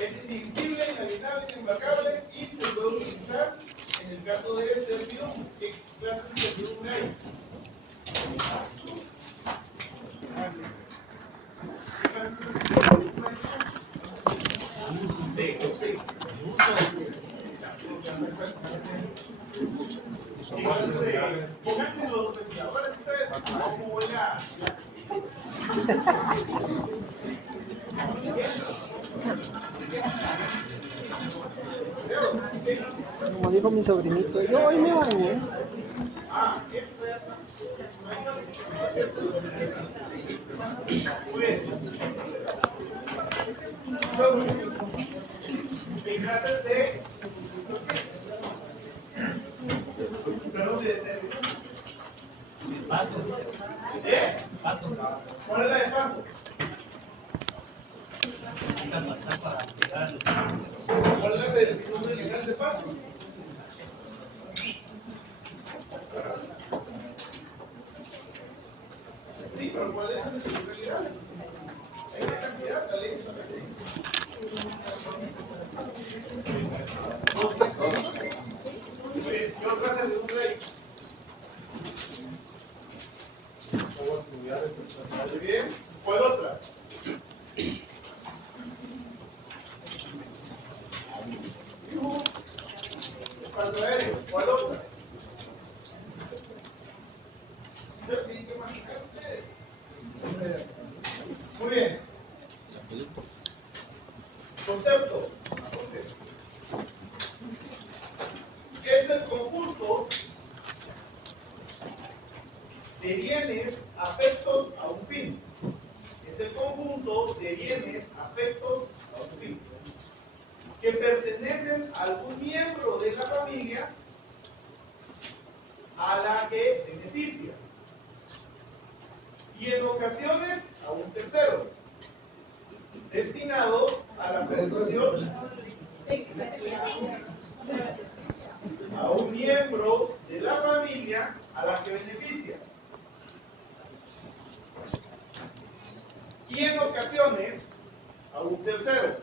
Es indivisible, inalienable, inembarcable y se puede utilizar en el caso de servidumbre. ¿Qué clase de servidumbre hay? Pónganse los ventiladores ustedes, ¿cómo voy a...? Como dijo mi sobrinito, yo hoy me bañé. Muy bien. En clases de... Perdón, de servidumbre. ¿Cuál es la de paso? ¿Cuál es la servidumbre legal de paso? Sí, pero ¿cuál es la servidumbre legal? Hay una cantidad, la ley establece. Muy bien, ¿qué otra servidumbre hay? Muy bien, ¿cuál otra? Espacio aéreo, ¿cuál otra? ¿Qué más hay ustedes? Muy bien. Concepto. Es el conjunto de bienes afectos a un fin. Es el conjunto de bienes afectos a un fin que pertenecen a algún miembro de la familia a la que beneficia y en ocasiones a un tercero destinados a la perpetuación a un miembro de la familia a la que beneficia y en ocasiones a un tercero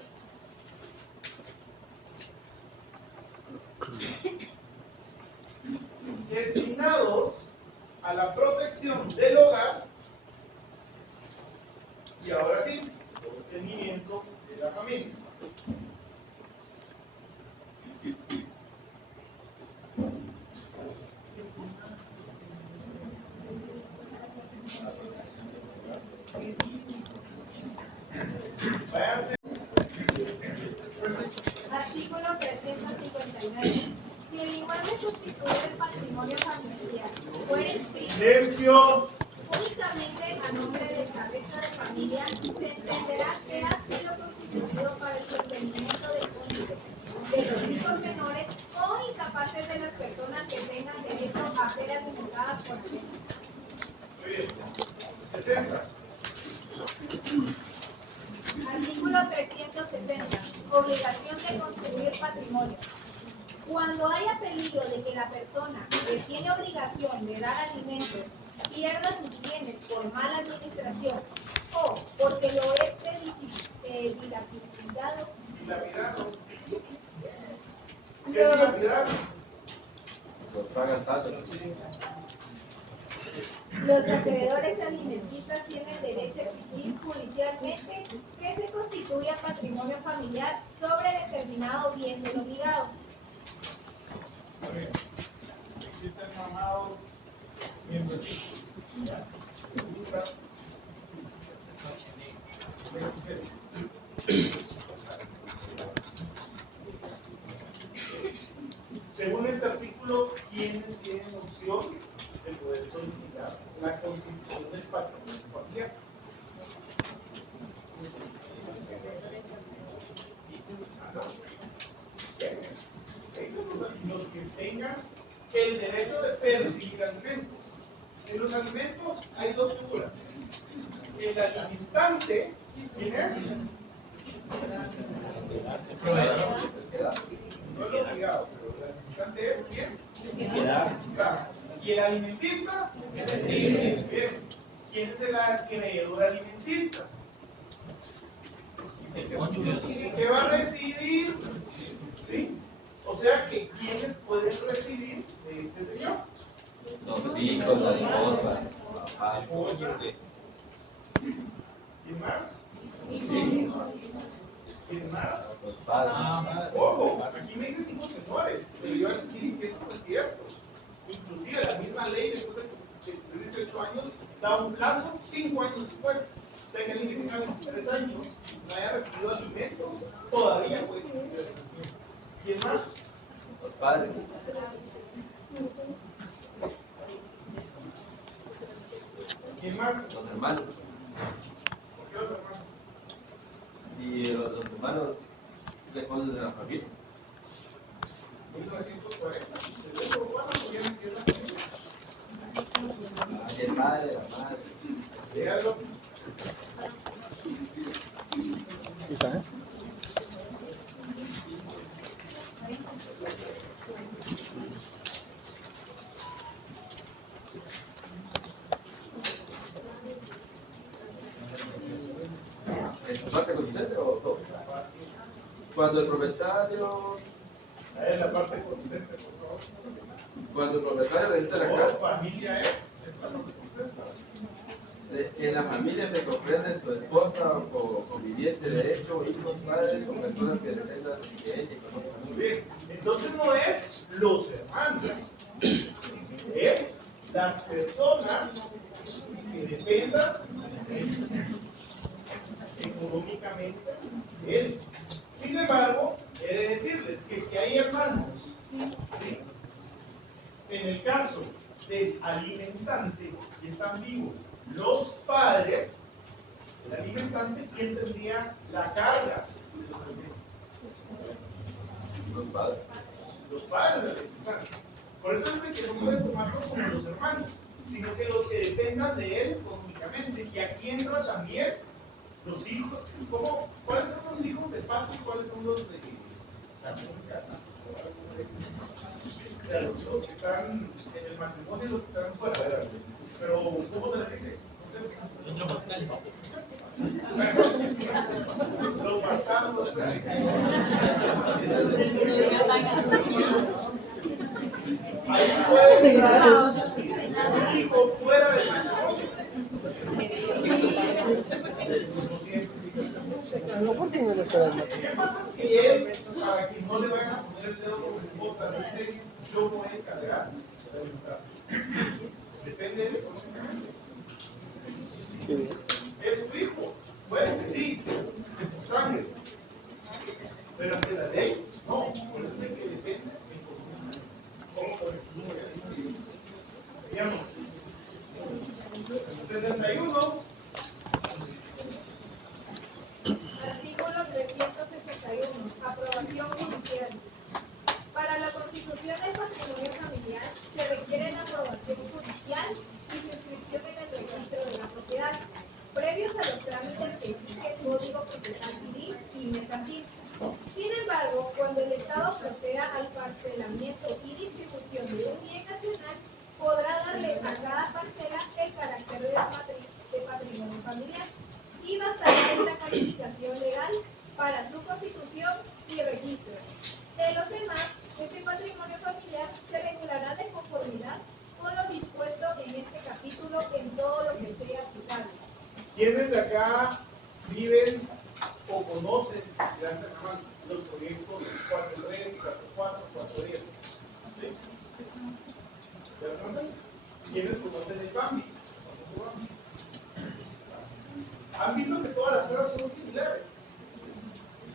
destinados a la protección del hogar y ahora sí, sostenimiento de la familia. Váyanse. Artículo 359. Si el inmueble sustituye el patrimonio familiar, fuera inscrito Silencio. únicamente a nombre de cabeza de familia, se entenderá que ha sido constituido para el sostenimiento del cónyuge, de los hijos menores o incapaces de las personas que tengan derecho a ser alimentadas por ajenos. Muy bien. 60. Artículo 360. Obligación de construir patrimonio. Cuando haya peligro de que la persona que tiene obligación de dar alimentos pierda sus bienes por mala administración o porque lo es dilapidado, Dilapidado. ¿Qué es dilapidado? los acreedores alimentistas tienen derecho a exigir judicialmente que se constituya patrimonio familiar sobre determinado bien del obligado. Muy bien. Aquí está el mamado miembro. ¿Ya? Según este artículo, ¿quiénes tienen opción de poder solicitar la constitución del patrimonio familiar? Esos son los que tengan el derecho de percibir alimentos. En los alimentos hay dos figuras. El alimentante, ¿quién es? No el obligado, pero el alimentante es ¿quién? Claro. ¿Y el alimentista? Bien. ¿Quién es el acreedor alimentista? ¿Qué va a recibir? ¿Sí? O sea que ¿quiénes pueden recibir de este señor? Los hijos, la esposa, papá, ¿Quién más? sí, ¿Quién más? los padres. Ojo, aquí me dicen hijos menores, pero yo les dije que eso no es cierto. Inclusive la misma ley, después de cumplir 18 años, da un plazo 5 años después. O sea que alguien que tenga 23 años no haya recibido alimentos, todavía puede recibir. ¿Quién más? Los padres. ¿Quién más? Los hermanos. ¿Por qué los hermanos? Si los hermanos dependen de la familia. 1940. ¿Desde cuándo podían meter la familia? Ay, el padre, la madre. Léalo. Quizá, ¿eh? ¿Es parte consciente o todo? Cuando el propietario, A ver, la parte consciente, por favor. cuando el propietario renta la Oh, casa, familia es la parte consciente. en la familia se comprende su esposa o conviviente de hecho, hijos, padres o personas que dependan de ella y conozcan. Muy bien. Entonces no es los hermanos, es las personas que dependan económicamente de él. Sin embargo, he de decirles que si hay hermanos, ¿sí? En el caso del alimentante y están vivos los padres, el alimentante, ¿quién tendría la carga de los alimentos? Los padres. Los padres del alimentante. Por eso es de que no pueden tomarlos como los hermanos, sino que los que dependan de él económicamente. Y aquí entra también los hijos. ¿Cuáles son los hijos de papi y cuáles son los de la música? O sea, los que están en el matrimonio y los que están fuera. Pero, ¿cómo se les dice? No sé. Los bastardos. Ahí puede estar un hijo fuera del matrimonio. No siempre. No, porque no le está dando. ¿Qué pasa si él, para que no le vayan a poner el dedo con su esposa, dice, yo me voy a encargar de alimentar? Depende de él económicamente. Qué bien. Es su hijo. Bueno, que sí, de tu sangre. Pero ante la ley, no. Por eso es de que depende económicamente. ¿Cómo por eso? Veamos. 61. Artículo 361. Aprobación judicial. Para la constitución del patrimonio familiar se requiere la aprobación judicial y suscripción en el registro de la propiedad, previos a los trámites que exige el Código Procesal Civil y Mercantil. Sin embargo, cuando el Estado proceda al parcelamiento y distribución de un bien nacional, podrá darle a cada parcela el carácter de patrimonio familiar y basará en la calificación legal para su constitución y registro. De los demás, este patrimonio familiar se regulará de conformidad con lo dispuesto en este capítulo en todo lo que sea aplicable. ¿Quiénes de acá viven o conocen de antemano los proyectos 4.3, 4.4, 4.10? ¿Sí? ¿Ya lo conocen? ¿Quiénes conocen el cambio? ¿Han visto que todas las cosas son similares?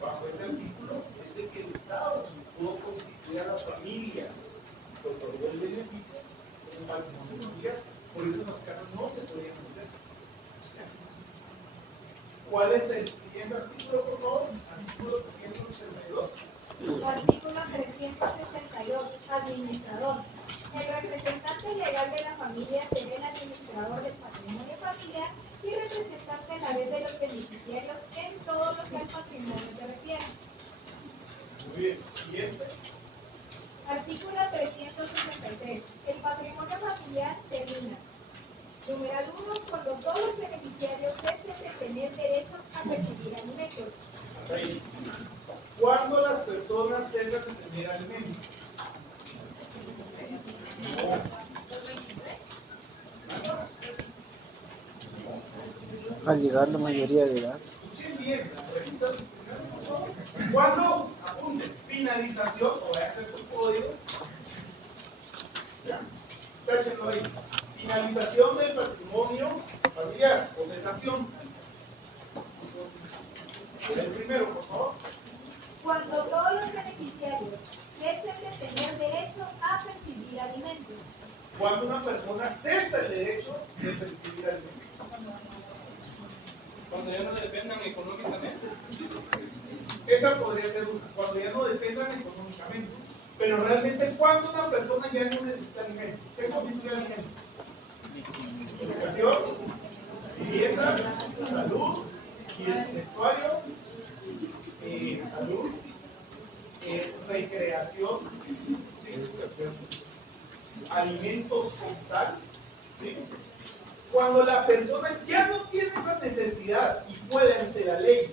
Bajo este artículo es de que el Estado pudo constituir a las familias que otorgó el beneficio en un patrimonio familiar. Por eso esas casas no se podían vender. ¿Cuál es el siguiente artículo, por favor? Artículo 362. Artículo 362. Administrador. El representante legal de la familia será el administrador del patrimonio familiar y representante a la vez de los beneficiarios en todo lo que al patrimonio se refiere. Muy bien. Siguiente. Artículo 363. El patrimonio familiar termina. Numeral 1. Cuando todos los beneficiarios cesen de tener derecho a recibir alimentos. 18. Hasta ahí. ¿Cuándo las personas cesan de tener alimento? Al llegar la mayoría de edad. Escuchen bien, ¿cuándo? Apunten, finalización, o voy a hacer su código. ¿Ya? Táchenlo ahí. Finalización del patrimonio familiar o cesación. El primero, por favor. Cuando todos los beneficiarios cesen de tener derecho a percibir alimentos. Cuando una persona cesa el derecho de percibir alimentos. Cuando ya no dependan económicamente. Esa podría ser una, cuando ya no dependan económicamente. Pero realmente, ¿cuándo una persona ya no necesita alimentos? ¿Qué constituye alimentos? Educación, vivienda, salud, y el vestuario, salud, recreación, ¿sí? Alimentos como tal, ¿sí? Cuando la persona ya no tiene esa necesidad y puede ante la ley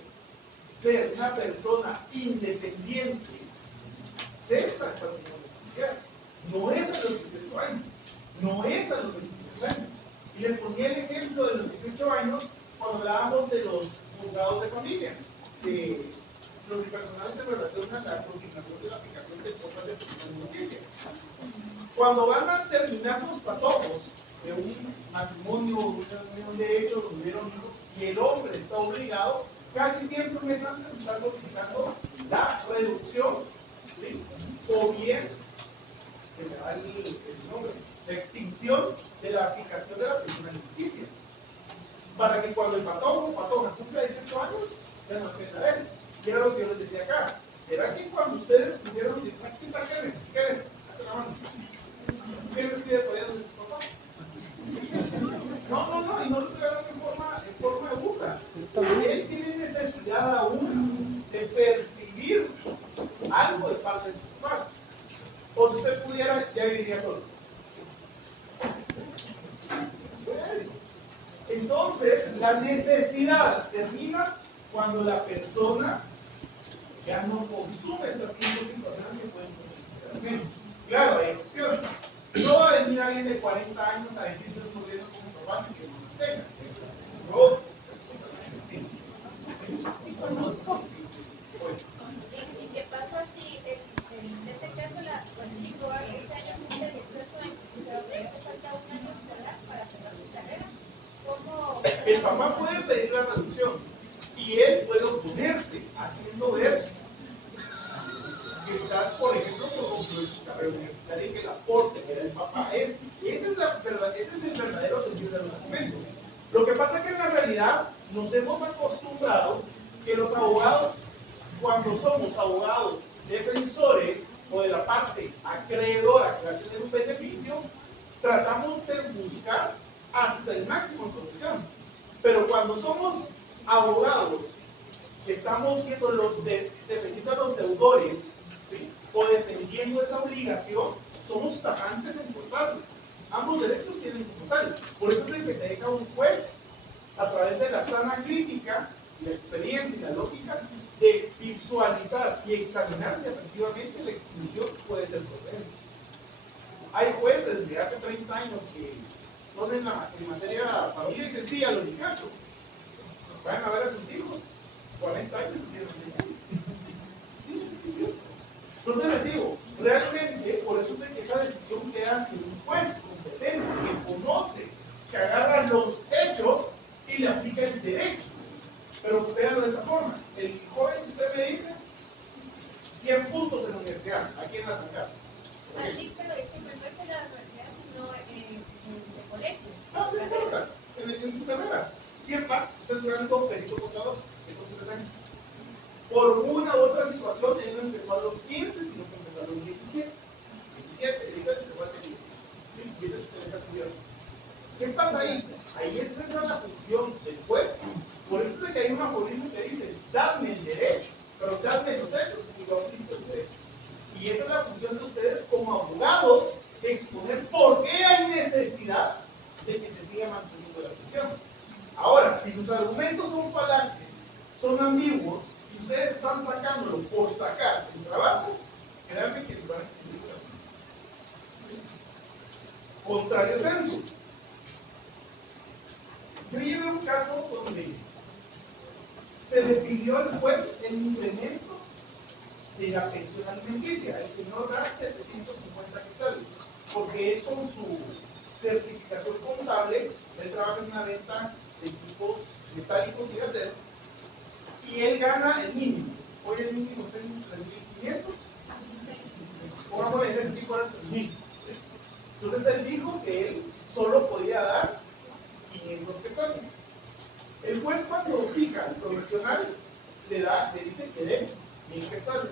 ser una persona independiente, cesa el patrimonio familiar. No es a los 18 años, no es a los 23 años. Y les ponía el ejemplo de los 18 años cuando hablábamos de los juzgados de familia, de los unipersonales en relación a la consignación de la aplicación de cosas de justicia. Cuando van a terminar los patojos de un matrimonio, un derecho, donde hubieron hijos, y el hombre está obligado, casi siempre un mes antes está solicitando la reducción, ¿sí? O bien, se me da el nombre, la extinción de la aplicación de la pensión alimenticia, para que cuando el patojo o patoja cumpla 18 años, ya no dependa de él. Y era lo que yo les decía acá. ¿Será que cuando ustedes pudieron decir, aquí está Kenneth, ¿quién les pide todavía de su papá? No, y no lo estoy hablando en forma de burla. Él tiene necesidad aún de percibir algo de parte de sus papás. O si usted pudiera, ya viviría solo. Entonces, la necesidad termina cuando la persona ya no consume estas 5 situaciones que pueden consumir. Claro, hay excepciones. No va a venir alguien de 40 años a decir yo estoy viendo con mi papá sin que no lo tenga. No. Sí, conozco. ¿Y qué pasa si en este caso el chico este año cumple 18 años, pero le hace falta un año escolar para cerrar su carrera? ¿Cómo? El papá puede pedir la reducción y él puede oponerse, haciendo ver que estás, por ejemplo, por concluir su carrera universitaria y que el aporte que da el papá ese es el verdadero sentido de los argumentos. Lo que pasa es que en la realidad nos hemos acostumbrado que los abogados, cuando somos abogados defensores o de la parte acreedora que va a tener un beneficio, tratamos de buscar hasta el máximo en protección. Pero cuando somos abogados que estamos siendo defendiendo a los deudores, ¿sí? O defendiendo esa obligación, somos tajantes en cortarlo. Ambos derechos tienen que cortar. Por eso es que se deja un juez, a través de la sana crítica, la experiencia y la lógica, de visualizar y examinar si efectivamente la exclusión puede ser procedente. Hay jueces de hace 30 años que son en materia familia y sencilla a los 18. Vayan a ver a sus hijos. 40 años hicieron. Sí, es cierto. Entonces les digo, realmente, por eso es que esa decisión queda ante un juez competente que conoce, que agarra los hechos y le aplica el derecho. Pero véanlo de esa forma. El joven que usted me dice, 100 puntos en la universidad, aquí en la San Carlos. Así, pero es que no es en la universidad, sino en el colegio. No, no importa, en su carrera. Siempre está estudiando perito contador, estos 3 años. Por una u otra situación, él no empezó a los 15, sino que empezó a los 17. 17, 18, se fue a 16. Sí, 18 se deja cubierto. ¿Qué pasa ahí? Ahí esa es la función del juez. Por eso es que hay un aforismo que dice, dadme el derecho, pero dadme los hechos y yo aplico el derecho. Y esa es la función de ustedes como abogados, exponer por qué hay necesidad de que se siga manteniendo la función. Ahora, si sus argumentos son falaces, son ambiguos y ustedes están sacándolo por sacar el trabajo, créanme que les van a exigir la contrario censo. Yo llevé un caso donde se le pidió al juez el incremento de la pensión alimenticia. El señor da 750 quetzales, porque él con su certificación contable, él trabaja en una venta de equipos metálicos y de acero, y él gana el mínimo. Hoy el mínimo está en 3.500, por en ese tipo era 3.000. Entonces él dijo que él solo podía dar 500 quetzales. El juez cuando fija el profesional le dice que dé 1.000 quetzales.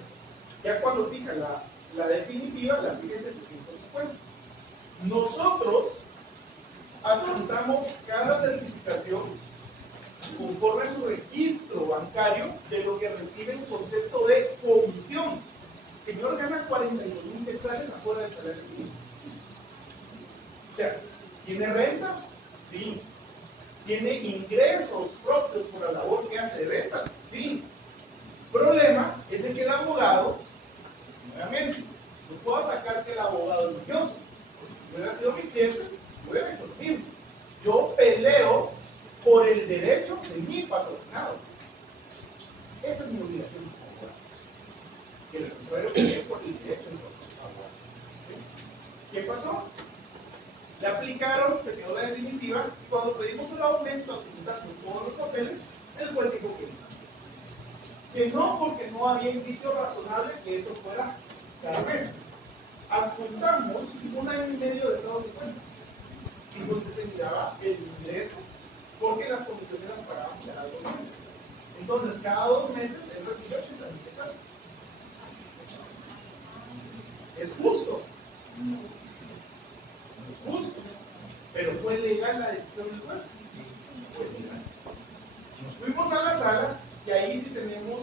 Ya cuando fija la definitiva, la fija en 750. Nosotros adjuntamos cada certificación conforme a su registro bancario de lo que recibe en concepto de comisión. El señor gana 42.000 quetzales afuera del salario mínimo. O sea, ¿tiene rentas? Sí. ¿Tiene ingresos propios por la labor que hace de ventas? Sí. El problema es de que el abogado, nuevamente, no puedo atacar que el abogado es mañoso. Si hubiera sido mi cliente, hubiera hecho lo mismo. Yo peleo por el derecho de mi patrocinado. Esa es mi obligación como abogado. Que el contrario pelee por el derecho de mi abogado. ¿Qué pasó? Le aplicaron, se quedó la definitiva, y cuando pedimos el aumento adjuntando todos los papeles, el juez dijo que no, porque no había indicio razonable que eso fuera cada mes. Adjuntamos 1 año y medio de estado de cuenta, y donde se miraba el ingreso, porque las comisiones las pagaban cada 2 meses. Entonces, cada 2 meses él recibe 80.000 quetzales. ¿Es justo? Justo, pero fue legal la decisión del juez. Fue legal. Fuimos a la sala y ahí sí tenemos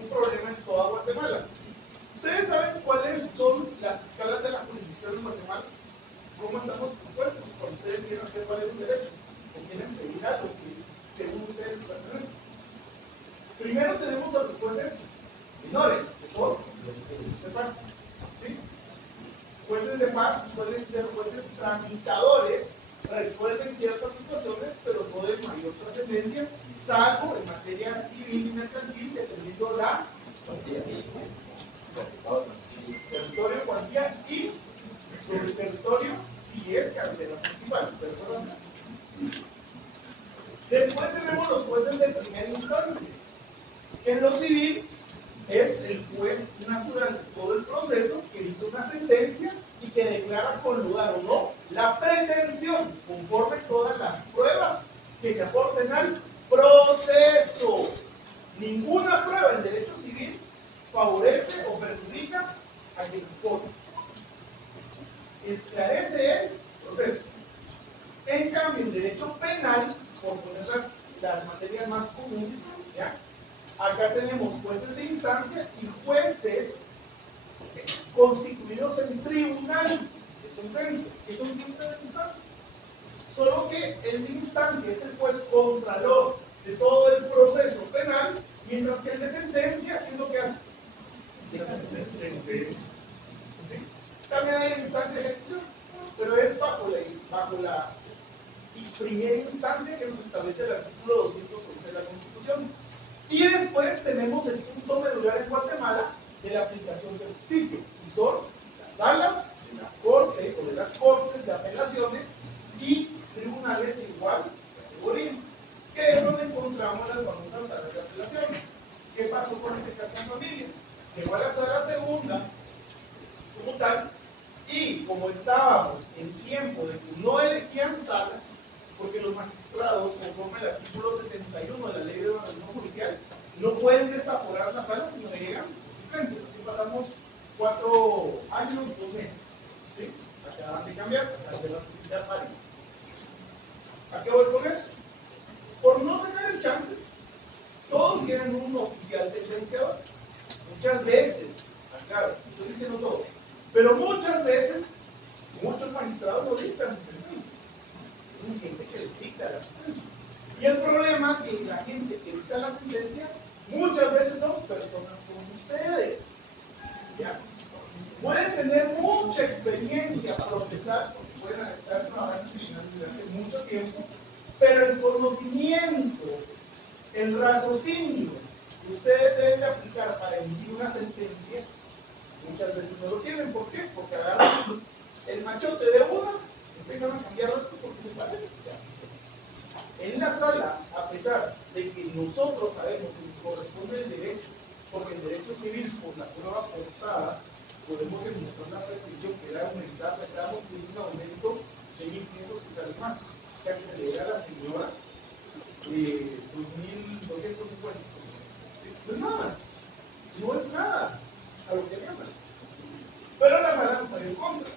un problema en toda Guatemala. ¿Ustedes saben cuáles son las escalas de la jurisdicción en Guatemala? ¿Cómo estamos compuestos? Cuando ustedes quieren hacer valer un derecho o quieren pedir algo que según ustedes les pertenece. Primero tenemos a los jueces menores, que son los jueces de paz. ¿Sí? Jueces de paz pueden ser jueces tramitadores, resuelven ciertas situaciones, pero no de mayor trascendencia, salvo en materia civil y mercantil, dependiendo la territorio, cuantía y sobre el territorio si es cabecera principal. Después tenemos los jueces de primera instancia. En lo civil es el juez natural de todo el proceso que dicta una sentencia y que declara con lugar o no la pretensión conforme todas las pruebas que se aporten al proceso. Ninguna prueba en derecho civil favorece o perjudica a quien expone. Esclarece el proceso. En cambio, en derecho penal, por poner las materias más comunes, ¿ya? Acá tenemos jueces de instancia y jueces constituidos en tribunal de sentencia, que son siempre de instancia. Solo que el de instancia es el juez contralor de todo el proceso penal, mientras que el de sentencia, ¿qué es lo que hace? También hay instancia de ejecución, pero es bajo la primera instancia que nos establece el artículo 211 de la Constitución. Y después tenemos el punto medular en Guatemala de la aplicación de justicia, y son las salas de la corte o de las cortes de apelaciones y tribunales de igual categoría, que es donde encontramos las famosas salas de apelaciones. ¿Qué pasó con este caso en familia? Llegó a la sala segunda como tal, y como estábamos en tiempo de que no elegían salas, porque los magistrados, conforme al artículo 71 de la Ley de Ordenación Judicial, no pueden desaforar la sala si no llegan sus suplentes. Así pasamos 4 años, 2 meses. ¿Sí? Acaban de cambiar, acaban de ratificar varios. ¿A qué voy con eso? Por no sacar el chance, todos tienen un oficial sentenciador. Muchas veces, claro, estoy diciendo todo, pero muchas veces, muchos magistrados no dictan sus sentencias. Hay gente que le dicta la sentencia. Y el problema es que la gente que dicta la sentencia, raciocinio que ustedes deben de aplicar para emitir una sentencia, muchas veces no lo tienen. ¿Por qué? Porque agarran el machote de una, empiezan a cambiar datos porque se parecen. En la sala, a pesar de que nosotros sabemos que nos corresponde el derecho, porque el derecho civil, por la prueba aportada, podemos demostrar la prescripción que era aumentada, estábamos pidiendo un aumento de 1.500 quetzales más. O sea que se le da a la señora 2.250. No es nada, no es nada a lo que llaman. Pero la sala nos salió en contra.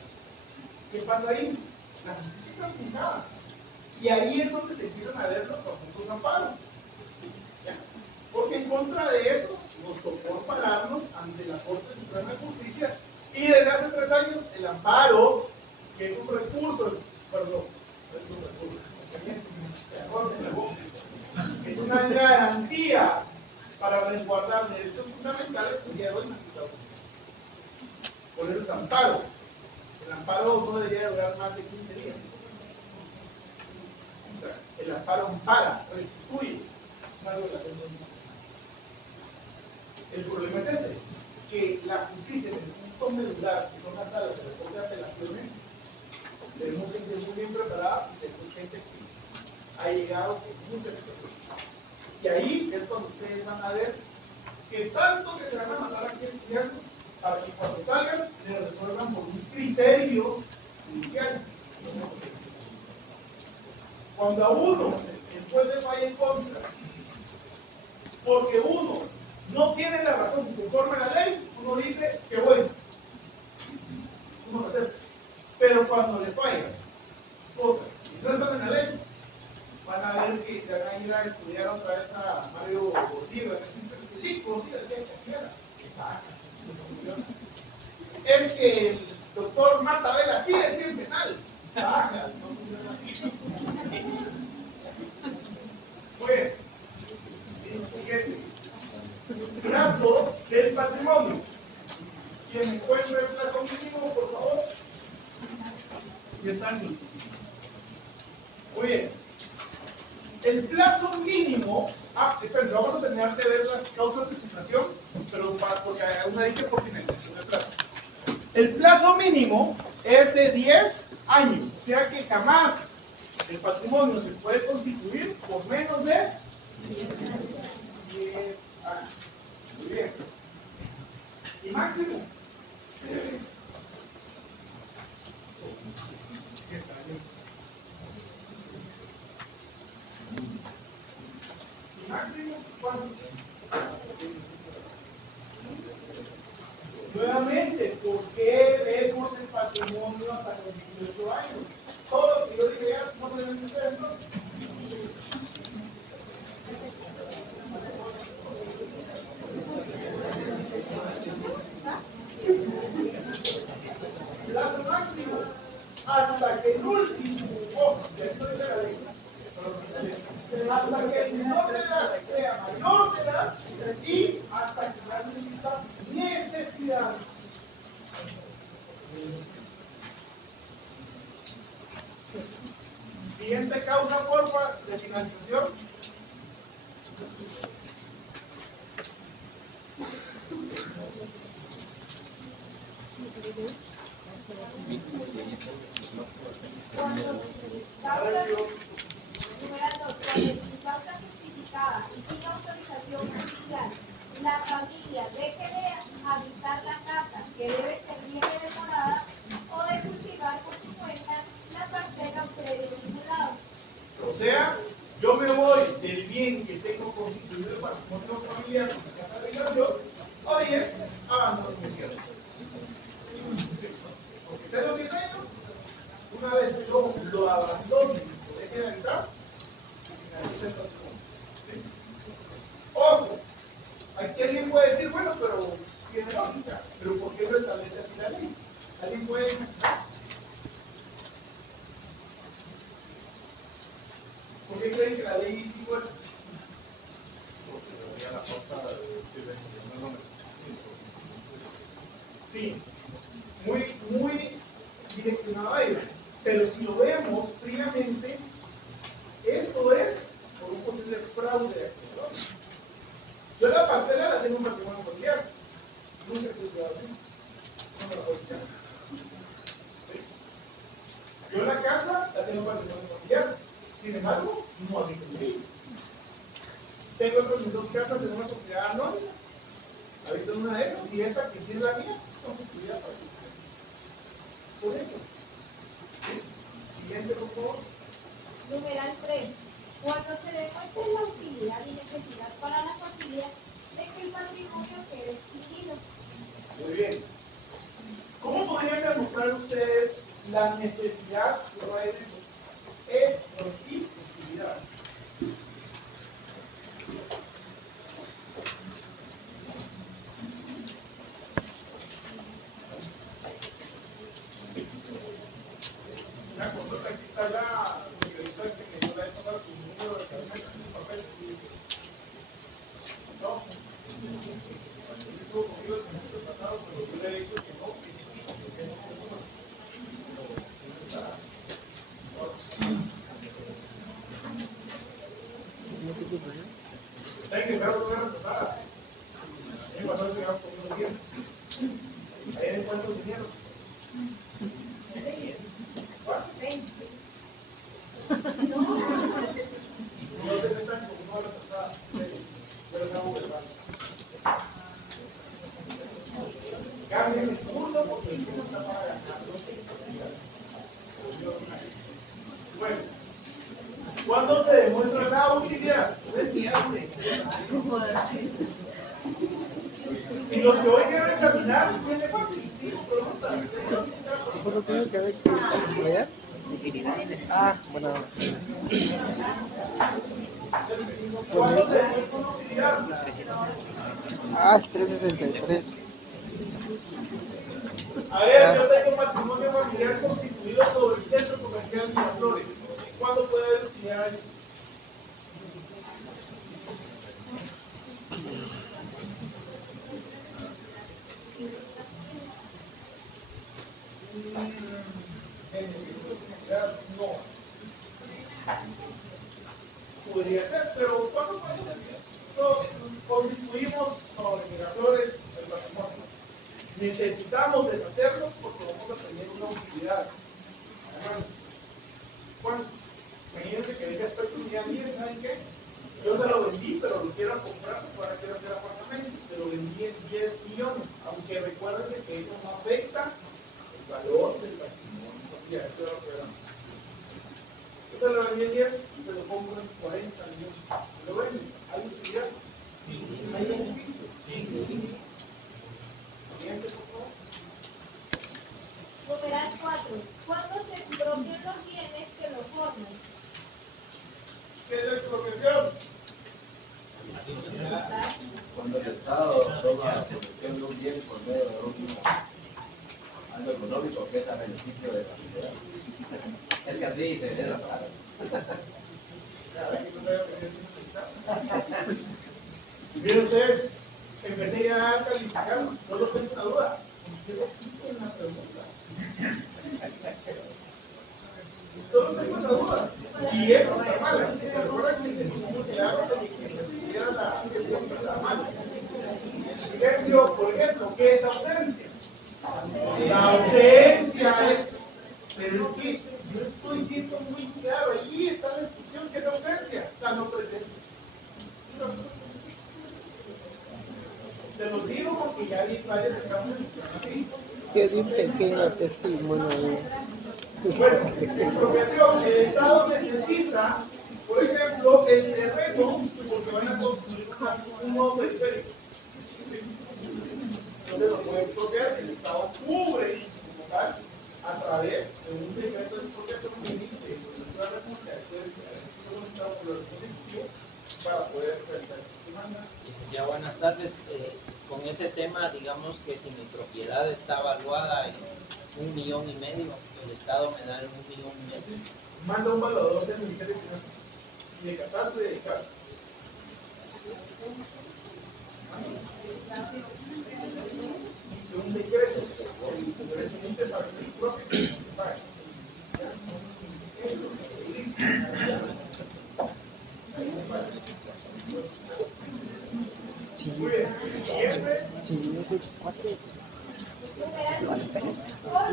¿Qué pasa ahí? La justicia está fijada. Y ahí es donde se empiezan a ver los famosos amparos. ¿Ya? Porque en contra de eso nos tocó ampararnos ante la Corte Suprema de Justicia. Y desde hace 3 años el amparo, que es un recurso, es una garantía para resguardar derechos fundamentales que el día de hoy no han quitado. Por eso es amparo. El amparo no debería durar más de 15 días. O sea, el amparo ampara, restituye una violación de un. El problema es ese, que la justicia en el punto medular, que son las salas de la Corte de Apelaciones, tenemos gente muy bien preparada y tenemos gente que ha llegado con muchas situaciones. Y ahí es cuando ustedes van a ver que tanto que se van a mandar aquí estudiando para que cuando salgan le resuelvan por un criterio judicial. Cuando a uno el juez le falla en contra, porque uno no tiene la razón conforme a la ley, uno dice que bueno, uno lo acepta. Pero cuando le fallan cosas que no están en la ley, van a ver que se van a ir a estudiar otra vez a Mario Bolívar, que decía que hacía. ¿Qué pasa? Es que el doctor Matabela sí decía en penal. Baja, no funciona así. Bueno, siguiente. Plazo del patrimonio. Quien encuentre el plazo mínimo, por favor. 10 años. Muy bien. El plazo mínimo. Espérense, vamos a terminar de ver las causas de cesación, pero porque una dice por finalización del plazo. El plazo mínimo es de 10 años, o sea que jamás el patrimonio se puede constituir por menos de 10 años. Muy bien. ¿Y máximo? 10 años. ¿Y máximo? ¿Cuánto? Nuevamente, ¿por qué vemos el patrimonio hasta los 18 años? Todo lo que yo dije ya no se debe meter entonces. Plazo máximo hasta que el último, esto dice la ley, hasta que el menor de edad sea mayor de edad y hasta que no exista necesidad. Siguiente causa, porfa, de finalización. Sin causa justificada y sin autorización judicial, la familia deje de habitar la casa que debe servir de morada o de cultivar por su cuenta la parcela o predio vinculado. O sea, yo me voy del bien que tengo constituido el patrimonio familiar con la casa de habitación, o bien abandono mi tierra. Porque sé los 10 años, una vez que yo lo abandono y lo deje de habitar, finaliza el patrimonio. ¿Sí? Ojo, aquí alguien puede decir, bueno, pero tiene lógica, pero ¿por qué no establece así la ley? ¿Alguien puede imaginar? ¿Por qué creen que la ley dijo eso? Porque había la falta de sí, muy direccionado a ello. Pero si lo vemos fríamente, esto es por un posible fraude de acreedor. tengo un patrimonio familiar. Nunca estoy cuidado así. No me la puedo quitar. ¿Sí? Yo la casa la tengo un patrimonio familiar. Sin embargo, no habito en ella. Tengo otras mis dos casas en una sociedad anónima. Habito en una de esas y esta que sí es la mía, constituida para mí. Por eso. ¿Sí? Siguiente, por favor. Numeral 3. Cuando se demuestre la utilidad y necesidad para la familia de que el patrimonio quede extinguido. Muy bien. ¿Cómo podrían demostrar ustedes la necesidad de eso? Y utilidad. Una consulta, aquí está la señorita que me dio la vez pasada su número de carnet en papel. No. Estuvo conmigo el semestre pasado, pero yo le he dicho que no, que sí, que no fue número. Hay que dejar una reposada. El año pasado llegamos con unos 100. Ahí en cuánto dinero. ¿Cuánto? 20. No se metan con una reposada. Pero es algo verbal. Cambien el curso porque el curso está para ganar. Bueno, ¿cuándo se demuestra la utilidad? Y los que hoy quieren examinar, viene fácil, sí, preguntas. ¿Cómo tiene que ver con apoyar? Ah, bueno. ¿Cuándo se demuestra una utilidad? Ah, el 363. A ver, yo tengo patrimonio familiar constituido sobre el centro comercial Miraflores. ¿Cuándo puede haber utilidad ahí? No. Podría ser, pero ¿cuándo puede ser? Constituimos sobre Miraflores el patrimonio. Necesitamos deshacerlos porque vamos a tener una utilidad. Además, ¿cuánto? Imagínense que venga aspecto y diga, miren, ¿saben qué? Yo se lo vendí, pero lo quiero comprar porque ahora quiero hacer apartamento. Se lo vendí en 10 millones, aunque recuerden que eso no afecta el valor del patrimonio familiar. Eso es lo que era. Yo se lo vendí en 10 y se lo compro en 40 millones. ¿Lo ven? ¿Hay utilidad? Sí. ¿Hay beneficio? Sí. Siguiente, por favor. Numeral 4. Cuando se expropian los bienes que los forman. ¿Qué es la expropiación? Cuando el Estado toma posesión de un bien por medio de un algo económico que es a beneficio de la sociedad. Es que así se ve la palabra. Miren ustedes, empecé ya a calificar, solo tengo una duda. ¿Qué repito en la pregunta? Solo tengo esa duda. Y eso está mal. ¿Se recuerdan que dijimos que algo que era la pregunta está mal? Silencio, por ejemplo, ¿qué es ausencia? La ausencia es. Pero es que yo estoy siendo muy claro. Ahí está la instrucción que es ausencia, la no presencia. Se los digo porque ya vi varios exámenes así. Que di un pequeño testimonio. Bueno, expropiación. El Estado necesita, por ejemplo, el terreno porque van a construir un nuevo periférico. Entonces lo puede expropiar, el Estado cubre como tal a través de un decreto de expropiación que emite la República, después un Estado por el Ejecutivo para poder realizar esta demanda. Ya, buenas tardes. Con ese tema, digamos que si mi propiedad está evaluada en 1,5 millones, el Estado me da 1,5 millones. Manda un evaluador del Ministerio de Finanzas y de catástrofe y de CAR. Un decreto el Congreso emite para que el propio se pague. Eso es lo que dice. Sí, Muy bien. Siguiente. Si ese cuate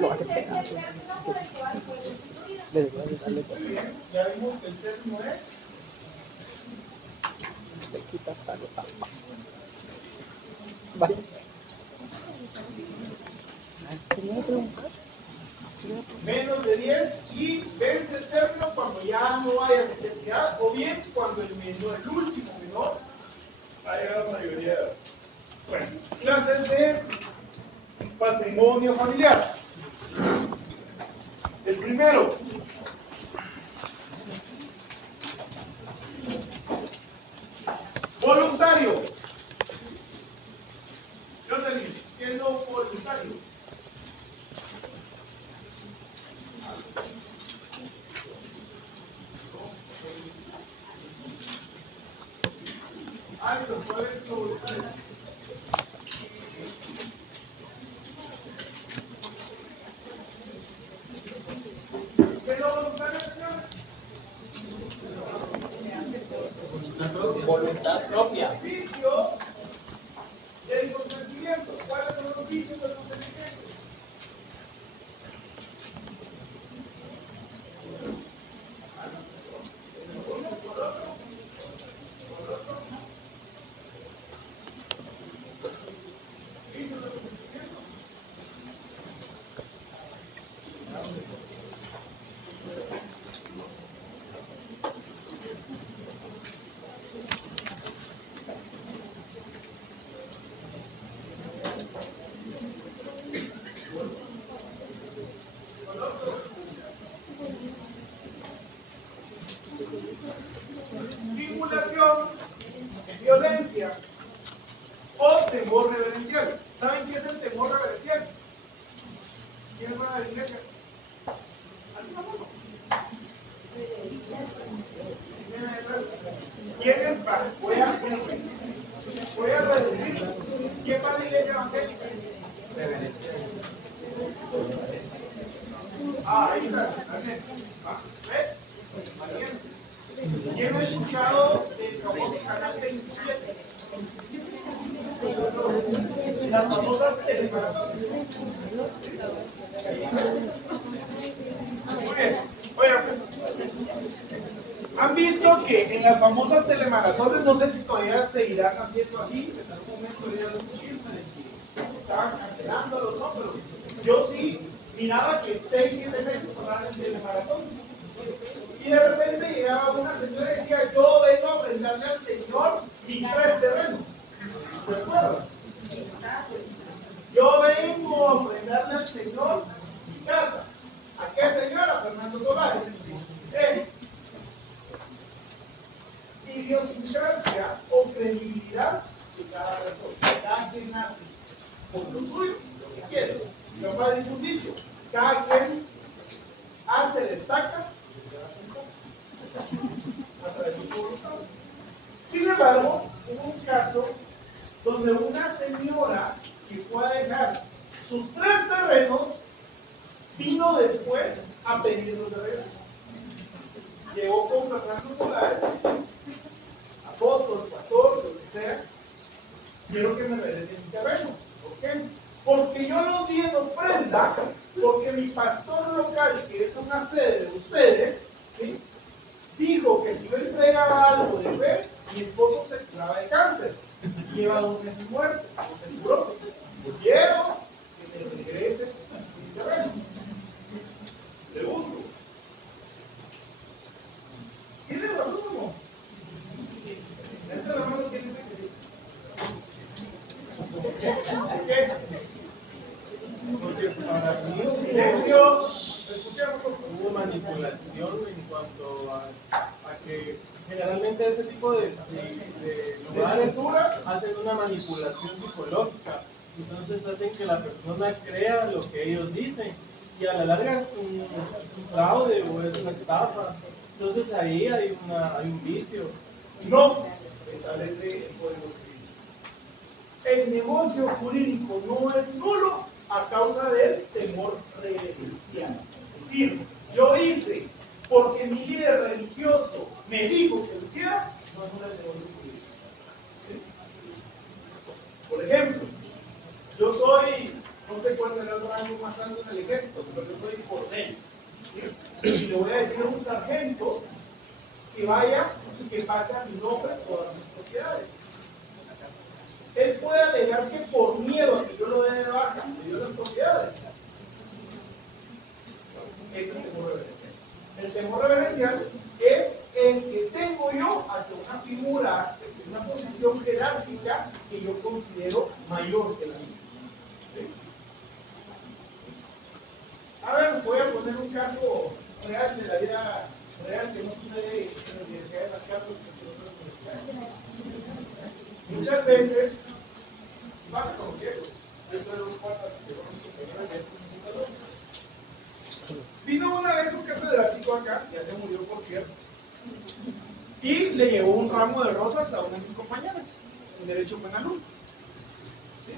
lo acepté, ¿Cuál es el término por el que va a ser constituido? debería de darle Muy bien. Ya vimos que el término es. le quita hasta los zapatos. Vale. ¿Quería preguntar? Menos de 10 y vence el término cuando ya no haya necesidad o bien cuando el menor, el último menor, ha llegado a la mayoría de edad. Bueno, clases de patrimonio familiar. El primero. Voluntario. Jocelyn, ¿qué es lo voluntario? Alison, ¿cuál es lo voluntario? ¿Qué es lo voluntario, señores? Voluntad propia. Vicio del consentimiento. ¿Cuáles son los vicios del consentimiento? Vicios del consentimiento. Simulación, violencia o temor reverencial. ¿Saben qué es el temor reverencial? ¿Quién va a la iglesia? ¿Quién es? Voy a reducir. ¿Quién va a la iglesia evangélica? Ahí está. ¿Ve? Valiente. ¿Quién ha escuchado el famoso canal 27? Las famosas telemaratones. Muy bien. Oigan, pues. ¿Han visto que en las famosas telemaratones, no sé si todavía seguirán haciendo así, en algún momento ya los chismes de que estaban cancelándolos, ¿no? Pero yo sí miraba que 6-7 meses pasaban en telemaratón. Y de repente llegaba una señora y decía, yo vengo a ofrendarle al Señor mis 3 terrenos. ¿Se acuerdan? Yo vengo a ofrendarle al Señor mi casa. ¿A qué señora? Fernando Solares. Idiosincrasia o credibilidad de cada persona. Cada quien nace con lo suyo, lo que quiere. Mi papá dice un dicho, cada quien hace la estaca y se va a sentar a través de su voluntad. Sin embargo, hubo un caso donde una señora que fue a dejar sus 3 terrenos vino después a pedirlos de regreso. Llegó con Fernando Solares, apóstol, pastor, lo que sea, quiero que me regresen mi terreno. ¿Por qué? Porque yo los di en ofrenda, porque mi pastor local, que es una sede de ustedes, ¿sí?, dijo que si yo entregaba algo de fe, mi esposo se curaba de cáncer. Lleva 2 meses muerto, se curó. Yo quiero que me regresen mi terreno. Pregunto, ¿tiene razón o no? Levanta la mano, ¿quién dice que sí? ¿Por qué? Porque para mí Silencio. Escuchemos. hubo manipulación en cuanto a que generalmente ese tipo de lugares hacen una manipulación psicológica. Entonces hacen que la persona crea lo que ellos dicen y a la larga es un fraude o es una estafa. Entonces ahí hay un vicio. No establece el Código Civil. El negocio jurídico no es nulo a causa del temor reverencial. Es decir, yo hice porque mi líder religioso me dijo que lo hiciera, no es nulo el negocio jurídico. ¿Sí? Por ejemplo, yo soy, no sé cuál será el rango más alto en el ejército, pero yo soy coronel. ¿Sí? Y le voy a decir a un sargento que vaya y que pase a mi nombre todas sus propiedades. Él puede alegar que por miedo a que yo lo dé de baja, me dio las propiedades. Ese es el temor reverencial. El temor reverencial es el que tengo yo hacia una figura, una posición jerárquica que yo considero mayor que la mía. ¿Sí? A ver, voy a poner un caso real de la vida real que no sucede en la Universidad de San Carlos que en otras universidades. Muchas veces, pasa con los viejos, dentro de los cuantas que son compañeros de un salón. Vino una vez un catedrático acá, ya se murió por cierto, y le llevó un ramo de rosas a una de mis compañeras en Derecho Penal 1. ¿Sí?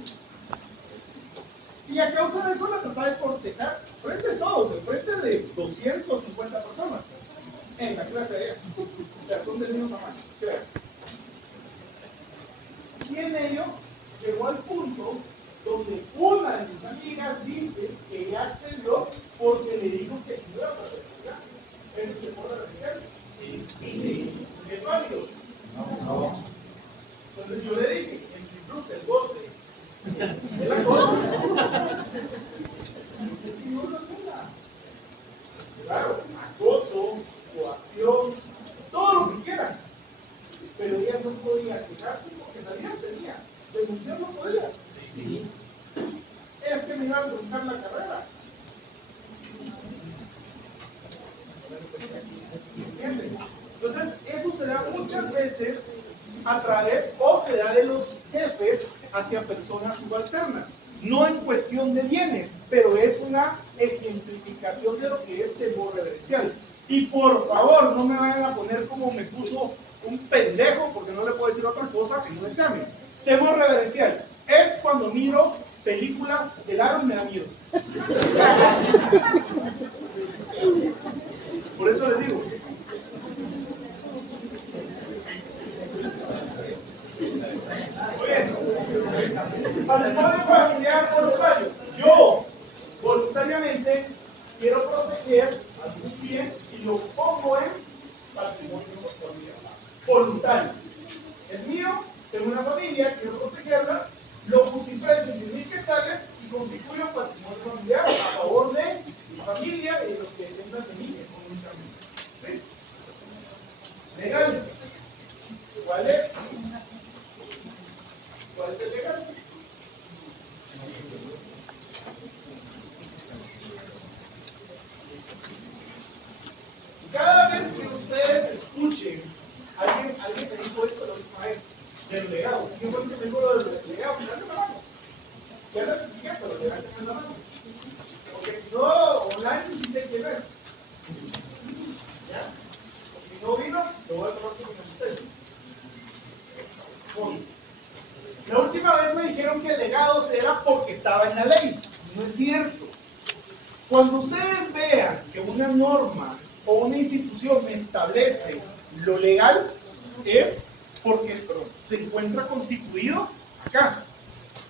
Y a causa de eso la trataba de cortejar frente de todos, en frente de 250 personas en la clase de ella. O sea, son del mismo tamaño, crean. Y en ello llegó al punto donde una de mis amigas dice que ella accedió porque le dijo que si no era para respirar. ¿Eso se puede respirar? Sí. ¿Es válido? No. Entonces yo le dije, el disfrute, el goce, es la cosa. Es que no lo anula. Claro, acoso, coacción, todo lo que quieran. Pero ella no podía quejarse porque sabía que tenía. Denunciar no podía. Sí. Es que me iba a truncar la carrera. ¿Entienden? Entonces, eso se da muchas veces a través o se da de los jefes hacia personas subalternas. No en cuestión de bienes, pero es una ejemplificación de lo que es temor reverencial. Y por favor, no me vayan a poner como me puso un pendejo, porque no le puedo decir otra cosa en un examen. Temor reverencial es cuando miro películas del aro y me da miedo. Por eso les digo. Oye, patrimonio familiar voluntario. Yo voluntariamente quiero proteger algún bien y lo pongo en patrimonio familiar voluntario. Es mío, tengo una familia, quiero protegerla, lo justiprecio en 100,000 quetzales y constituyo patrimonio familiar a favor de mi familia y de los que dependan de mí económicamente. ¿Sí? Legal. ¿Cuál es? ¿Cuál es el legal? Cada vez que ustedes escuchen, alguien me dijo esto la última vez, del legado. ¿Quién fue el que me dijo lo del legado? Levanten la mano. Ya lo expliqué, pero levanten la mano. Porque si no, online sí sé quién es. ¿Ya? Si no vino, lo voy a tomar como ustedes. La última vez me dijeron que el legado era porque estaba en la ley. No es cierto. Cuando ustedes vean que una norma o una institución establece lo legal, es porque se encuentra constituido acá.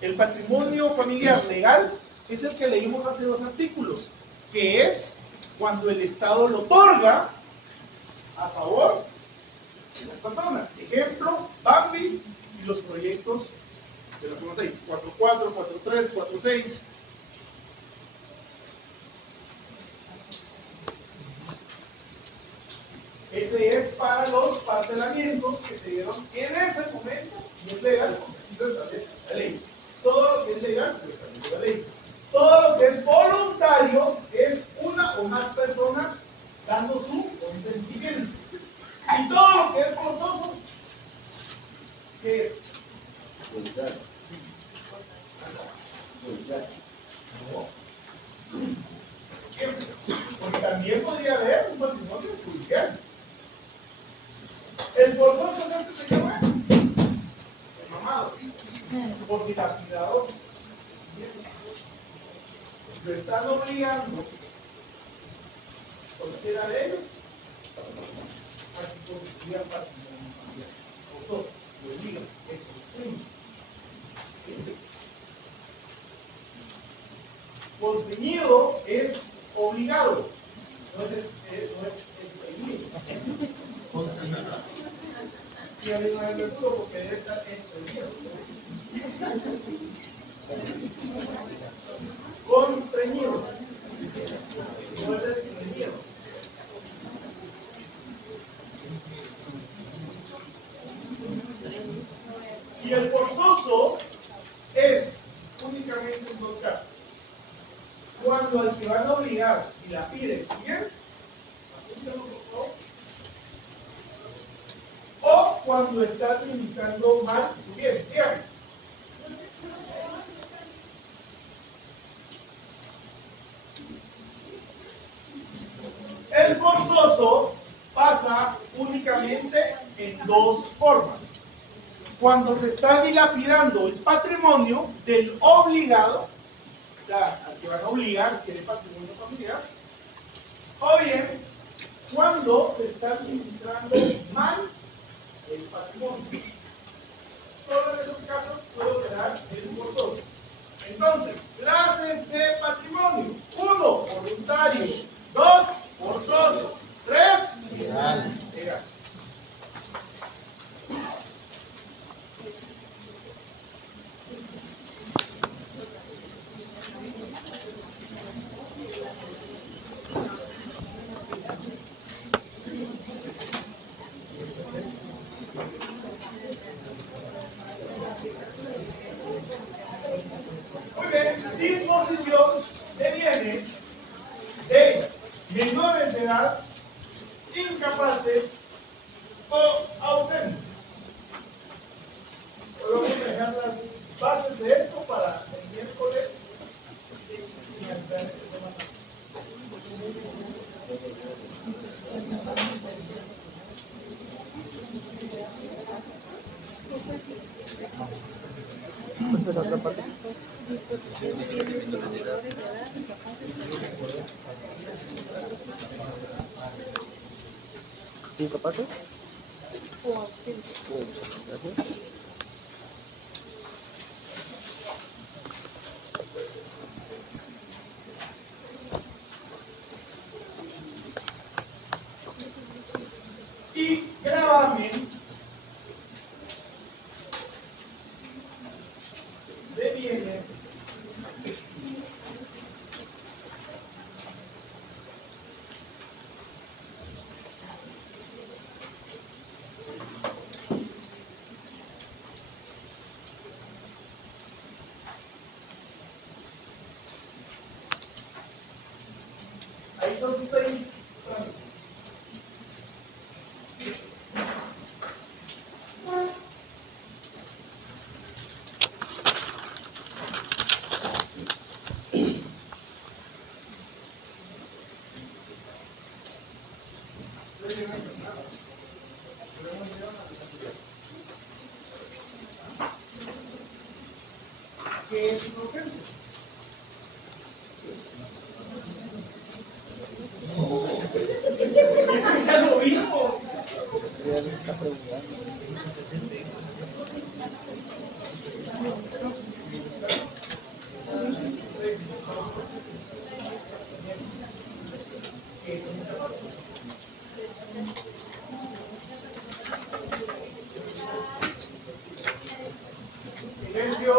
El patrimonio familiar legal es el que leímos hace 2 artículos, que es cuando el Estado lo otorga a favor de las personas. Ejemplo, Bambi y los proyectos de la zona 6, 4.4, 4.3, 4.6. Ese es para los parcelamientos que se dieron en ese momento y es legal porque así lo establece la ley. Todo lo que es legal lo establece la ley. Todo lo que es voluntario es una o más personas dando su consentimiento. Y todo lo que es forzoso, ¿qué es? Voluntario. Voluntario. Porque también podría haber un patrimonio judicial. El forzoso es este señor, el mamado, por dilapidador. Lo están obligando, cualquiera de ellos, a que constituyan patrimonio familiar. Forzoso, lo obligan, es un crimen. Constreñido es obligado, no es estreñido. Sí, a mí no me pudo porque debe estar estreñido. Constreñido, no es estreñido. Y el forzoso es únicamente en dos casos. Cuando al que van a obligar y la pide bien, o cuando está administrando mal su bien. Dígame. El forzoso pasa únicamente en dos formas. Cuando se está dilapidando el patrimonio del obligado, o sea, al que van a obligar, que es patrimonio familiar, o bien cuando se está administrando mal el patrimonio. Solo en esos casos puedo quedar el forzoso. Entonces, clases de patrimonio: 1, voluntario; 2, forzoso; 3, legal. Muy bien, disposición de bienes de menores de edad, incapaces o ausentes. Hoy vamos a dejar las bases de esto para el miércoles finalizar este tema. Esta es la otra parte. ¿Incapaces? O ausentes. Gracias. Y gravamen de bienes ahí son 6. ¿Qué es inocente? Eso ya lo vimos. Está preguntando. Silencio.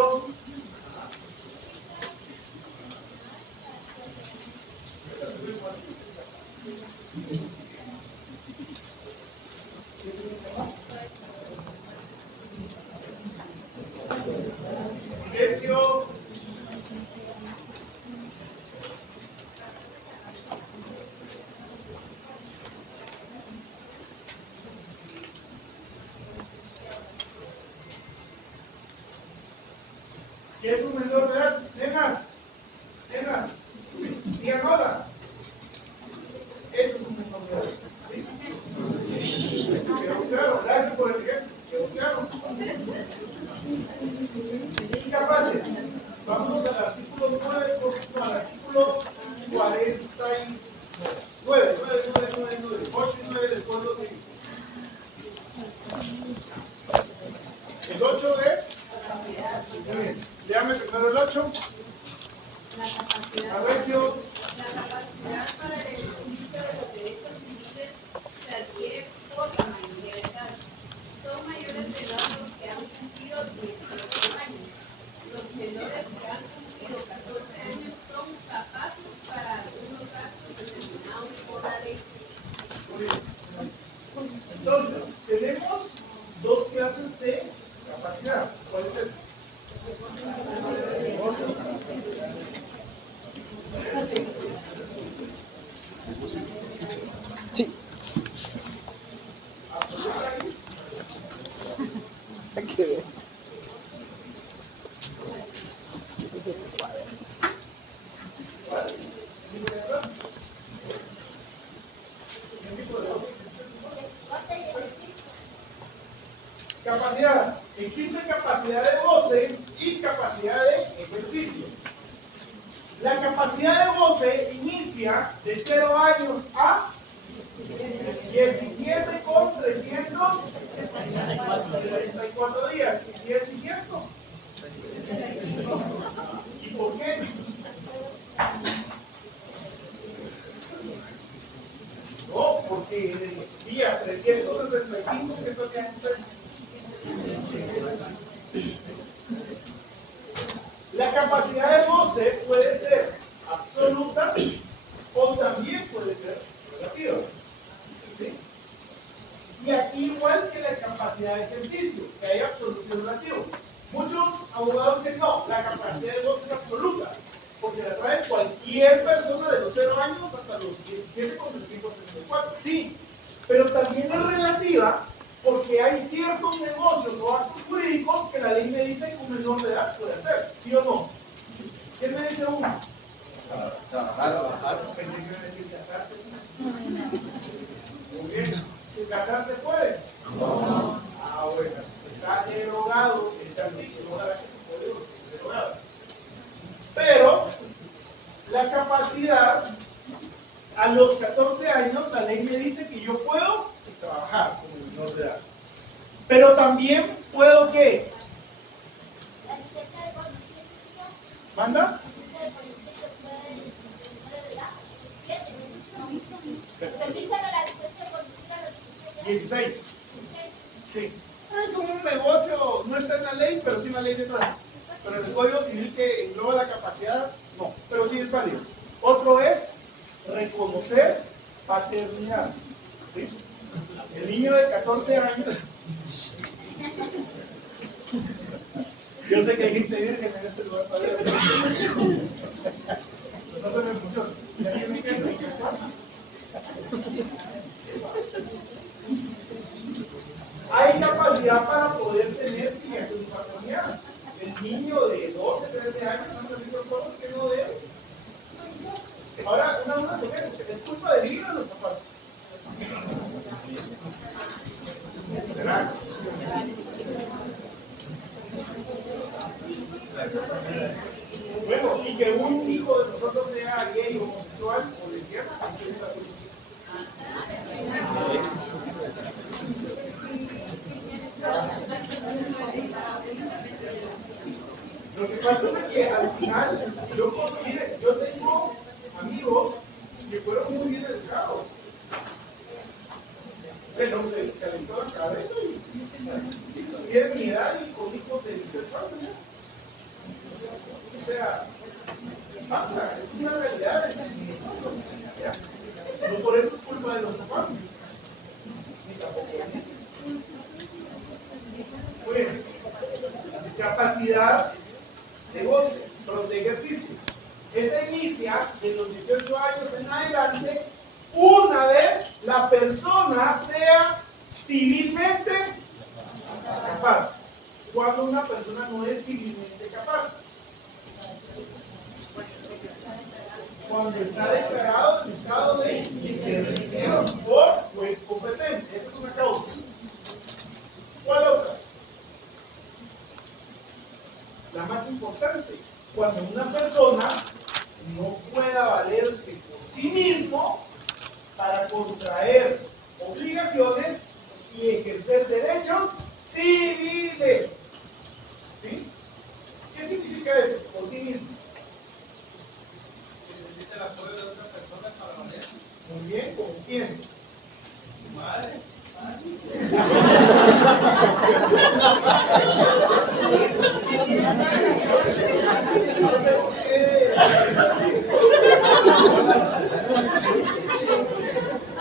Silencio. ¿Qué es un menor de edad? Nenas, digan hola. Eso es un menor de edad. ¿Sí? Quedó claro, gracias por el ejemplo. Quedó claro. Incapaces. Vamos al artículo 9, al artículo 49. 8 y 9 del Código Civil. El 8 es. Muy bien. Léame primero el 8. Aprecio. La capacidad para el ejercicio de los derechos civiles se adquiere por la mayoría de edad. Son mayores de edad los que han cumplido 18 años. Los menores que han cumplido 14 años son capaces para algunos actos determinados por la ley. Entonces, tenemos dos clases de capacidad. ¿Cuál es esta? Sí. Hay que ver. Capacidad. Existe capacidad de goce y capacidad de ejercicio. La capacidad de goce inicia de 0 años a 17 con 364 días. ¿Y si es bisiesto? ¿Y por qué? No, porque en el día 365 que esto sea la capacidad de goce puede ser absoluta o también puede ser relativa. ¿Sí? Y aquí igual que la capacidad de ejercicio, que hay absoluto y relativo. Muchos abogados dicen no, la capacidad de goce es absoluta, porque la trae cualquier persona de los 0 años hasta los 17 con 364. Sí, pero también es relativa porque hay ciertos negocios o actos jurídicos que la ley me dice que un menor de edad puede hacer, ¿sí o no? ¿Quién me dice uno? Trabajar. Pensé que iba a decir casarse. Muy bien. ¿Casarse puede? No. Ah, bueno. Está derogado este artículo. Ojalá que se puede derogado. Pero la capacidad, a los 14 años, la ley me dice que yo puedo trabajar como menor de edad. Pero también puedo, ¿qué? ¿Manda? Permiso de la licencia de conducir a los 16. Sí. Es un negocio, no está en la ley, pero sí en la ley detrás. Pero en el Código Civil que engloba la capacidad, no, pero sí es válido. Otro es reconocer paternidad. ¿Sí? El niño de 14 años. Yo sé que hay gente virgen en este lugar para ver. No se me funciona. ¿Ya alguien me entiende? Hay capacidad para poder tener filiación paternidad. El niño de 12, 13 años, no han visto cosas que no debe. Ahora, una duda con eso, ¿es culpa del niño o de los papás? ¿Verdad? Bueno, y que un hijo de nosotros sea gay, homosexual o lesbiana, ¿quién es la culpa? Lo que pasa es que al final, yo tengo amigos que fueron muy bien educados. Pero se les calentó la cabeza y tienen mi edad y con hijos de 18 años. O sea, pasa, es una realidad en nosotros. No por eso es culpa de los papás. Ni tampoco. Muy bien. Capacidad de goce, pero de ejercicio. Esa inicia de los 18 años en adelante, una vez la persona sea civilmente capaz. Cuando una persona no es civilmente capaz. Cuando está declarado en estado de interdicción por juez competente. Esa es una causa. ¿Cuál otra? La más importante. Cuando una persona no pueda valerse por sí mismo para contraer obligaciones y ejercer derechos civiles. ¿Sí? ¿Qué significa eso? Por sí mismo. apoyo de otra persona para valer. Muy bien, ¿con quién? Tu madre. No sé por qué.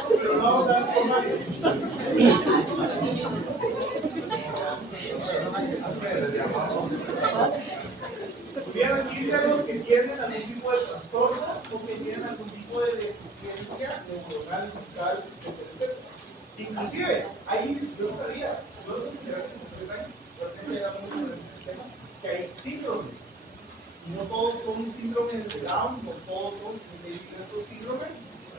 Pero vamos a ver con Mario. Bien, aquí dicen los que tienen algún tipo de trastorno o que tienen algún tipo de deficiencia neuronal, mental, etcétera, etcétera. Inclusive, ahí yo no sabía, yo no sé si hace como 3 años, realmente era muy sobre este tema, que hay síndromes. No todos son síndromes de Down, no todos son diversos síndromes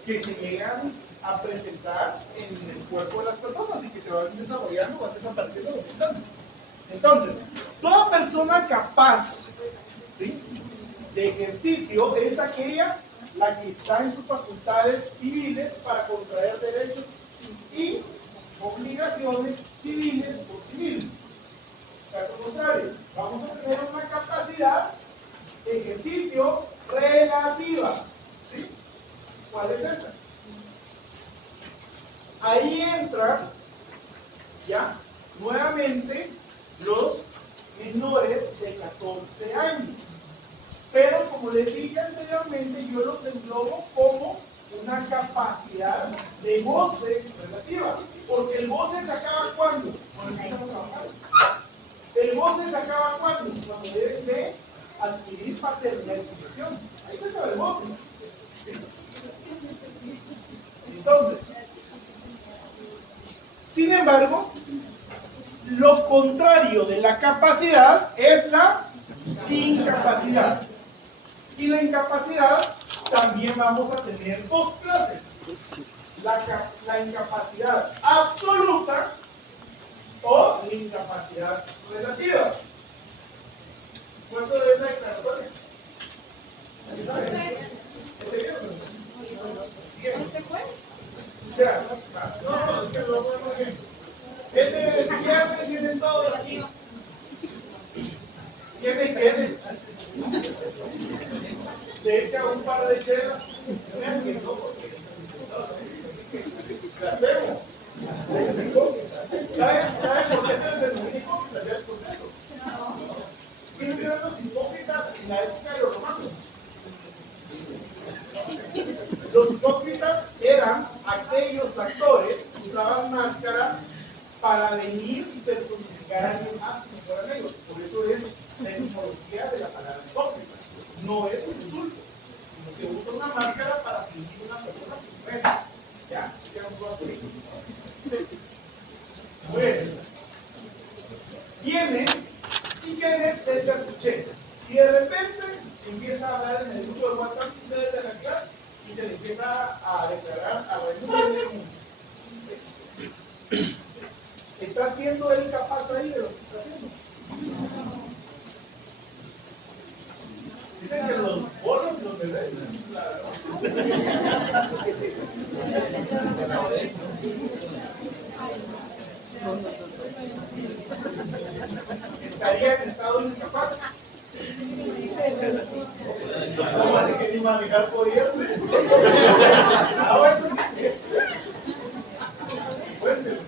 que se llegan a presentar en el cuerpo de las personas y que se van desarrollando, van desapareciendo, aumentando. Entonces, toda persona capaz, ¿sí?, de ejercicio es aquella la que está en sus facultades civiles para contraer derechos y obligaciones civiles o civiles. Caso contrario, vamos a tener una capacidad de ejercicio relativa. ¿Sí? ¿Cuál es esa? Ahí entra ya nuevamente los menores de 14 años. Pero como les dije anteriormente, yo los englobo como una capacidad de goce relativa. Porque el goce se acaba ¿cuándo? Cuando empiezan a trabajar. El goce se acaba ¿cuándo? Cuando deben de adquirir paternidad y filiación. Ahí se acaba el goce. Entonces, sin embargo, lo contrario de la capacidad es la incapacidad. Y la incapacidad también vamos a tener 2 clases. La incapacidad absoluta o la incapacidad relativa. ¿Cuánto debe la declaratoria? ¿Alguien sabe? ¿Este viernes? ¿Siguiente fue? O sea, no, es que lo podemos ver. Ese viernes vienen todos aquí. Vienen. Se echa un par de chelas. Vean que no, porque las vemos. ¿Saben por qué se les denomina hipócritas? ¿Ya les conté eso? ¿Quiénes eran los hipócritas en la época de los romanos? Los hipócritas eran aquellos actores que usaban máscaras para venir y personificar a alguien más que no fueran ellos. Por eso es la etimología de la palabra hipócrita. No es un insulto, sino que usa una máscara para fingir una persona que no es. ¿Ya? ¿Ya nos va a poner? Bueno, viene y Kenneth se echa su cheque. Y de repente empieza a hablar en el grupo de WhatsApp que ustedes de la clase y se le empieza a declarar a Raimundo del mundo. ¿Está siendo él capaz ahí de lo que está haciendo? Dicen que los bolos los bebés. ¿Estaría en estado incapaz? ¿Cómo hace que ni manejar podía ser? Bueno. Cuénteme.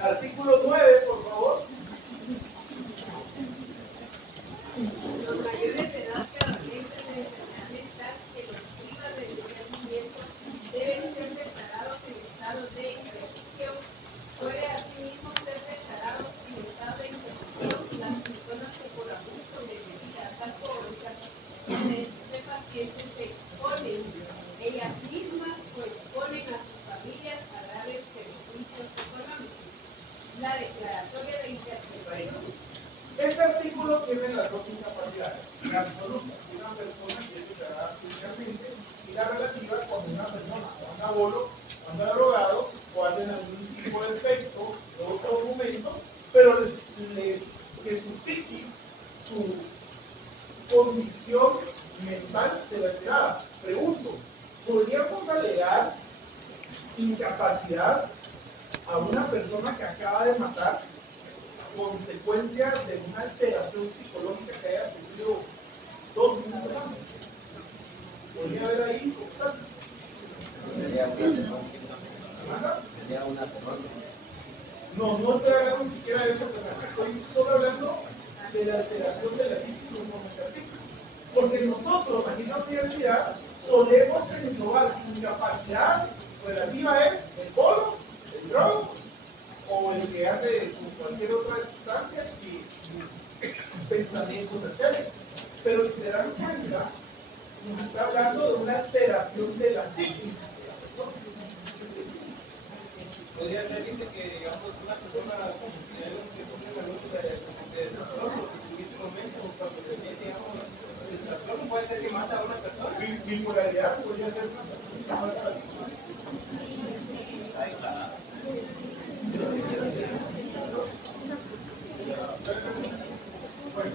Artículo 9, por favor. Los mayores de edad que padecen de enfermedad mental que los priva del discernimiento deben ser declarados en estado de ejecución. Puede asimismo ser declarados en estado de ejecución las personas que por abuso de bebidas alcohólicas de pacientes se exponen ellas mismas o exponen a sus familias a graves perjuicios económicos. La declaratoria de interpretación. Este artículo tiene las 2 incapacidades, la absoluta, una persona que es declarada judicialmente, y la relativa cuando una persona anda bolo, anda drogado o anda en algún tipo de efecto de otro momento, pero que su psiquis, su condición mental se ve alterada. Pregunto, ¿podríamos alegar incapacidad a una persona que acaba de matar consecuencia de una alteración psicológica que haya sufrido 2 minutos antes? Podría haber ahí obstáculos. Sería una demanda. No, no estoy hablando ni siquiera de eso, estoy solo hablando de la alteración de la psiquis comunicativa. Porque nosotros aquí en la universidad solemos englobar incapacidad relativa es el polo, el drogo o el que hace con cualquier otra sustancia y pensamientos alterados. Pero si se dan cuenta, nos está hablando de una alteración de la psiquis. Podría ser que, digamos, una persona que pone la luz de trastorno, en este momento, cuando se tiene, digamos, el trastorno puede ser que mata a una persona. Bipolaridad podría ser una persona que mata a la persona. Bueno,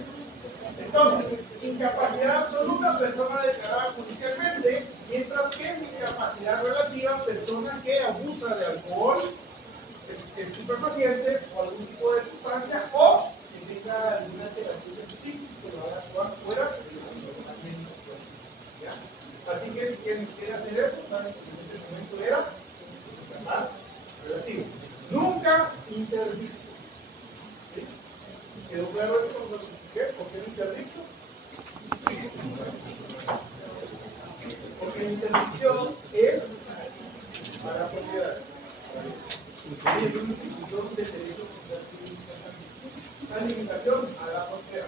entonces, incapacidad absoluta, persona declarada judicialmente, mientras que incapacidad relativa, persona que abusa de alcohol, estupefacientes o algún tipo de sustancia o que tenga alguna alteración de su psiquis que lo haga actuar fuera de lo normalmente. Así que si quien quiere hacer eso, saben que en ese momento era incapaz relativo. Nunca interdicto. ¿Sí? ¿Quedó claro esto? ¿Por qué no interdicto? Porque la interdicción es para propiedad. Es una institución de derecho social. Una limitación a la propiedad.